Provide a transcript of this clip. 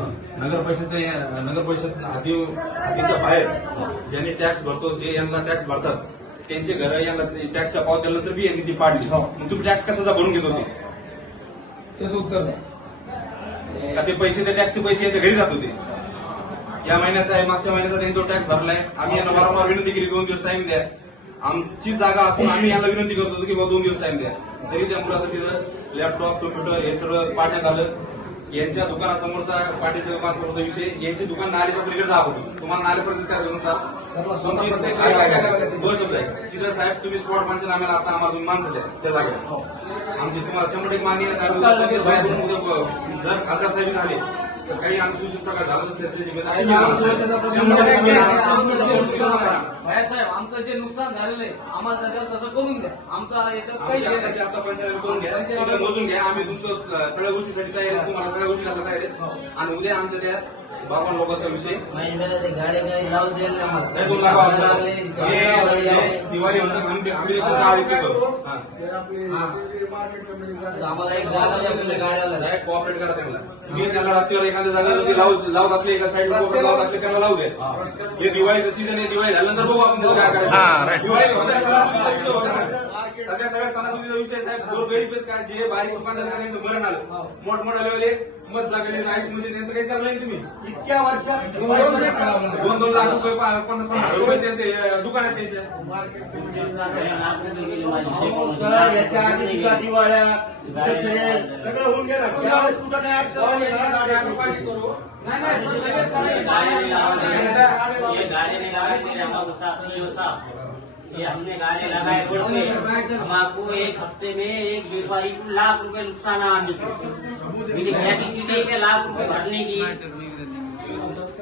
नगर परिषदेच्या नगर परिषद हद्दी हद्दीच्या बाहेर ज्यांनी टॅक्स भरतो जे यांना टॅक्स भरतात त्यांचे घर यांना टॅक्सच्या पावत्यानंतर बी यांनी ती पाडली. हो. मग तुम्ही टॅक्स कशाचा भरून घेत होते? त्याचं उत्तर नाही का ते पैसे ते टॅक्सचे पैसे यांच्या घरी जात होते? या महिन्याचा आहे मागच्या महिन्याचा त्यांचा टॅक्स भरलाय. आम्ही यांना वारंवार विनंती केली दोन दिवस टाइम द्या. आमची जागा असून आम्ही यांना विनंती करत होतो की बाबा दोन दिवस टाइम द्या. तरी त्या मुलाचं तिथं लॅपटॉप कम्प्युटर हे सगळं पाठण्यात आलं. यांच्या दुकानासमोरचा पाटीच्या दुकानासमोरचा विषय यांची दुकान नाल्याच्या पलीकडे दाखवतो तुम्हाला नाल्यापर्यंत काय तुमची काय काय काय? दोन शब्द आहे. तिथं साहेब तुम्ही स्पॉट पंचनाम्याला आता आम्हाला तुम्ही माणसं द्या त्या जागेवर. आमची तुम्हाला शंभर मान्य जाऊन उद्या जर खासदार साहेब झाले तर काही आमची सूचित प्रकार झाला तर त्याची जिम्मेदारी. साहेब आमचं जे नुकसान झालेलं आहे आम्हाला त्याच्यात तसं करून द्या. आमचा याच्यात काही हे. आता पंचनामे करून घ्या. मोजून घ्या. आम्ही तुमचं सगळ्या गोष्टीसाठी तयार तुम्हाला सगळ्या गोष्टी करता तयार आहेत. आणि उद्या आमच्या त्या बाबा लोकांचा विषय लावू आम्हाला. हे-. हे दिवाळी होतं आम्ही आम्ही हा. जागा साहेब करा त्यांना. मी त्यांना रस्त्यावर एखाद्या लावू लावत असले एका साईड लावत असले त्यांना लावू दे हे. दिवाळीचं सीझन आहे दिवाळी झाल्यानंतर बघू आपण त्याला काय करायचं. दिवाळी विषय होता. सध्या सगळ्या सणासुदीचा विषय साहेब दोन गरीब आहेत काय जे बारीक दुकानदार मरण आलं मोठमोठ्या लेवले मत जागेले आयुषमध्ये त्यांचं काही करलं नाही तुम्ही इतक्या वर्षात दोन दोन लाख रुपये पन्नास पन्नास रुपये त्यांचे अं, दुकान आहेत त्यांच्या सर, याच्या आधी सुद्धा दिवाळ्या सगळं होऊन गेलं कुठं नाही गाड्या नाही नाही सर, लगेच ये हमने गाड़ी लगाए रोड पे हमको एक हफ्ते में एक व्यापारी को लाख रुपए नुकसान आने को मेरी भैया की सीढ़ी के लाख रुपए भरने की